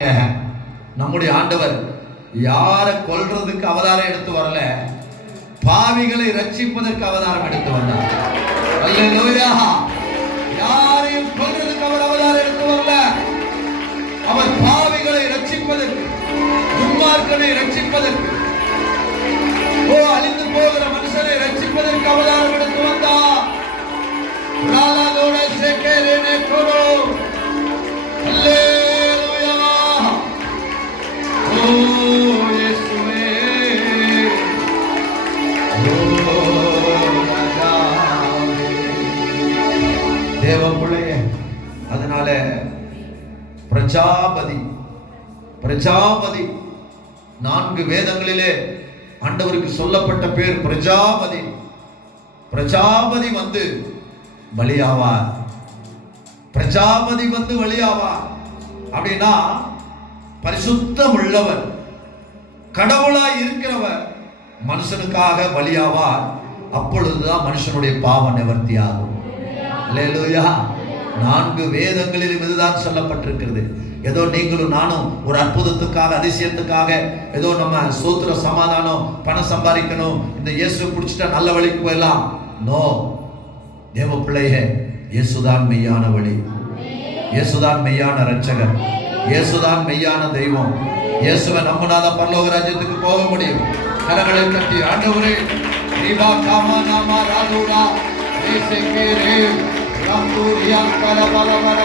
நம்முடைய ஆண்டவர் யாரை கொல்றதுக்கு அவதாரம் எடுத்து வரல, பாவிகளை ரட்சிப்பதற்கு அவதாரம் எடுத்து வந்தார். அல்லேலூயா. யாரையும் கொல்றதுக்கு அவர் அவதாரம் எடுத்து வரல, அவர் பாவிகளை ரட்சிப்பதற்கு, துன்மார்க்கனை ரட்சிப்பதற்கு, அழிந்து போகிற மனுஷனை ரட்சிப்பதற்கு அவதாரம் எடுத்து வந்தார். தேவ பிள்ளையே, அதனால பிரஜாபதி 4 வேதங்களிலே ஆண்டவருக்கு சொல்லப்பட்ட பேர் பிரஜாபதி. பிரஜாபதி வந்து பலியாவார். பிரஜாபதி வந்து பலியாவார் அப்படின்னா பரிசுத்தம் உள்ளவர், கடவுளாய் இருக்கிறவர் மனுஷனுக்காக பலியாவார். அப்பொழுதுதான் மனுஷனுடைய பாவம் நிவர்த்தி ஆகும். அல்லேலூயா. 4 வேதங்களிலும் இதுதான் சொல்லப்பட்டிருக்கிறது. ஏதோ நீங்களும் நானும் ஒரு அற்புதத்துக்காக, அதிசயத்துக்காக, ஏதோ நம்ம சோத்திர சமாதானம், பணம் சம்பாதிக்கணும், இந்த இயேசு பிடிச்சிட்டா நல்ல வழிக்கு போயிடலாம். நோ. தேவ பிள்ளையே, இயேசுதான் மெய்யான வழி, இயேசுதான் மெய்யான ரட்சகர், இயேசுதான் மெய்யான தெய்வம். இயேசுவை நம்பினாத பரலோக ராஜ்யத்துக்கு போக முடியும். கரங்களை கட்டி ஆண்டவரே, ரீபா காமா நாமா ராதுடா ஏசேகே ரே ராம்பூரியா கலவலவர